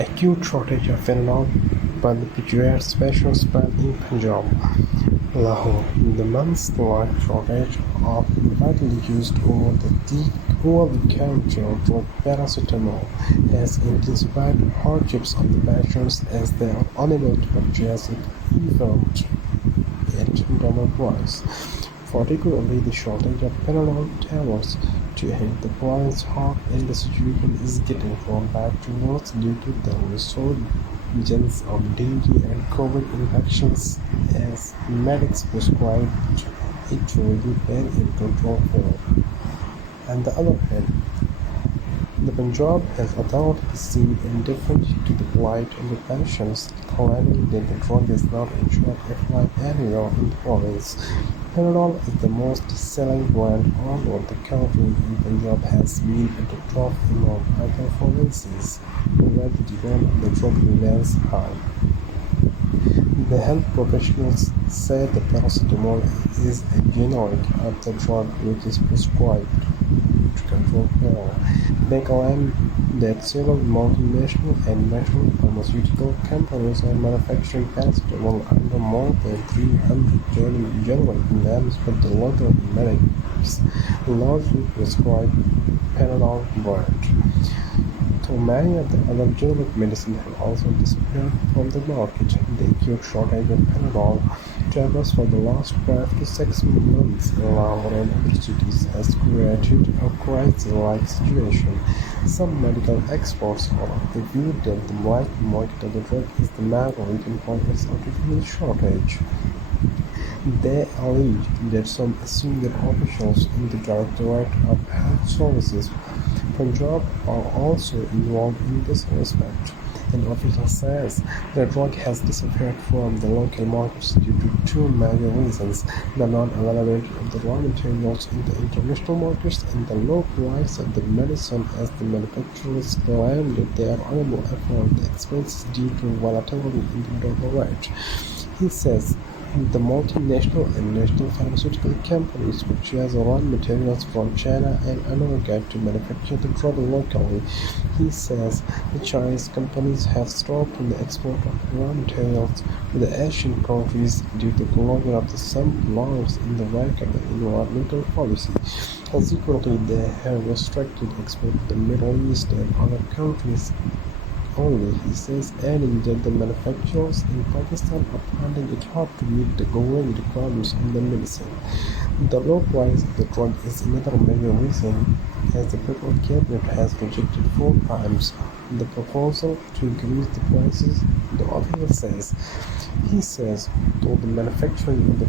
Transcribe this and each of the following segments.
Acute shortage of Panadol by the Gujarat Special Span in Punjab, Lahore. The months-long shortage of widely used over-the-counter drug paracetamol has intensified hardships on the patients as they are unable to purchase it even at $10 price. Particularly, the shortage of Panadol tablets to hit the province hard, and the situation is getting from bad to worse due to the resurgence of dengue and COVID infections as medics prescribe it to relieve pain and control fever. On the other hand, the Punjab has authorities seem indifferent to the plight of the patients, claiming that the drug is not in short supply anywhere in the province. Panadol is the most selling brand all over the country, and Punjab has been at the top among other provinces, where the demand on the drug remains high. The health professionals say the paracetamol is a generic of the drug which is prescribed to control fever. They claim that several multinational and national pharmaceutical companies are manufacturing paracetamol under more than 300 generic names, but the local medics largely prescribe Panadol brand. So many of the other generic medicines have also disappeared from the market. The acute shortage of Panadol tablets for the last 5 to 6 months in Lahore and other cities has created a crisis-like situation. Some medical experts are of the view that the black market of the drug is the main reason for its artificial shortage. They allege that some senior officials in the Directorate of Health Services, Punjab, are also involved in this respect. An official says the drug has disappeared from the local markets due to two major reasons: the non-availability of the raw materials in the international markets and the low price of the medicine, as the manufacturers claim that they are unable to afford the expenses due to volatility in the dollar rate. He says the multinational and national pharmaceutical companies purchase raw materials from China and America to manufacture the drug locally. He says the Chinese companies have stopped the export of raw materials to the Asian countries due to the closure of some laws in the wake of the environmental policy. Consequently, they have restricted export to the Middle East and other countries only, he says, adding that the manufacturers in Pakistan are finding it hard to meet the growing requirements of the medicine. The low price of the drug is another major reason, as the federal cabinet has rejected 4 times the proposal to increase the prices, the official says. He says, though the manufacturing of the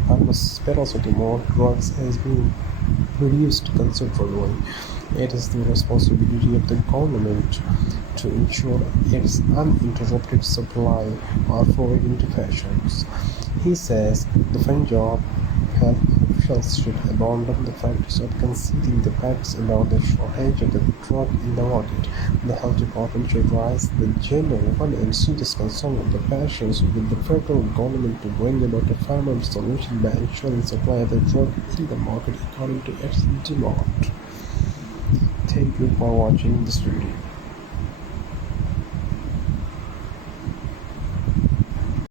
paracetamol drugs has been reduced considerably, it is the responsibility of the government to ensure its uninterrupted supply are forwarding to patients. He says the Punjab health officials should abandon the practice of concealing the facts about the shortage of the drug in the market. The health department should raise the genuine and serious concern of the patients with the federal government to bring about a permanent solution by ensuring supply of the drug in the market according to its demand. Thank you for watching this video.